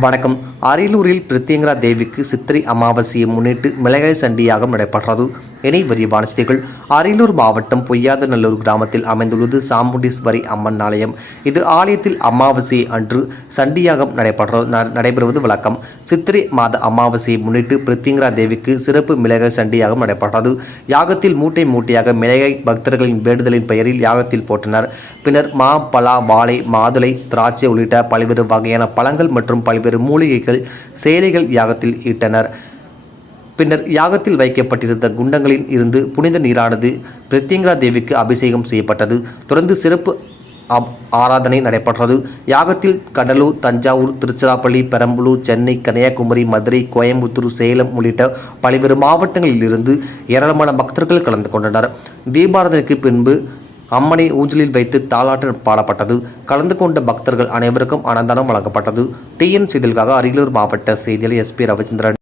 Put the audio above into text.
வணக்கம். அரியலூரில் பிரித்தியங்கரா தேவிக்கு சித்திரை அமாவாசையை முன்னிட்டு மிளகாய் சண்டியாகம் நடைபெற்றது. இனி விரிவான செய்திகள். அரியலூர் மாவட்டம் பொய்யாதநல்லூர் கிராமத்தில் அமைந்துள்ளது சாமுண்டீஸ்வரி அம்மன் ஆலயம். இது ஆலயத்தில் அமாவாசை அன்று சண்டியாகம் நடைபெற நடைபெற்ற ந- நடைபெறுவது வழக்கம். சித்திரை மாத அமாவாசையை முன்னிட்டு பிரித்திங்கரா தேவிக்கு சிறப்பு மிளகாய் சண்டியாகம் நடைபெற்றது. யாகத்தில் மூட்டை மூட்டையாக மிளகாய் பக்தர்களின் வேண்டுதலின் பெயரில் யாகத்தில் போட்டனர் பின்னர் மா பலா வாழை மாதுளை திராட்சை உள்ளிட்ட பல்வேறு வகையான பழங்கள் மற்றும் பல்வேறு மூலிகைகள் சேலைகள் யாகத்தில் இட்டனர். பின்னர் யாகத்தில் வைக்கப்பட்டிருந்த குண்டங்களில் இருந்து புனித நீரானது பிரித்தியங்கரா தேவிக்கு அபிஷேகம் செய்யப்பட்டது. தொடர்ந்து சிறப்பு ஆப்- ஆராதனை நடைபெற்றது. யாகத்தில் கடலூர் தஞ்சாவூர் திருச்சிராப்பள்ளி பெரம்பலூர் சென்னை கன்னியாகுமரி மதுரை கோயம்புத்தூர் சேலம் உள்ளிட்ட பல்வேறு மாவட்டங்களில் இருந்து ஏராளமான பக்தர்கள் கலந்து கொண்டனர். தீபாரதனைக்கு பின்பு அம்மனை ஊஞ்சலில் வைத்து தாலாட்டு பாடப்பட்டது. கலந்து கொண்ட பக்தர்கள் அனைவருக்கும் அனந்தானம் வழங்கப்பட்டது. டிஎன் செய்திகளுக்காக அரியலூர் மாவட்ட செய்தியாளர் எஸ்பி ரவிச்சந்திரன்.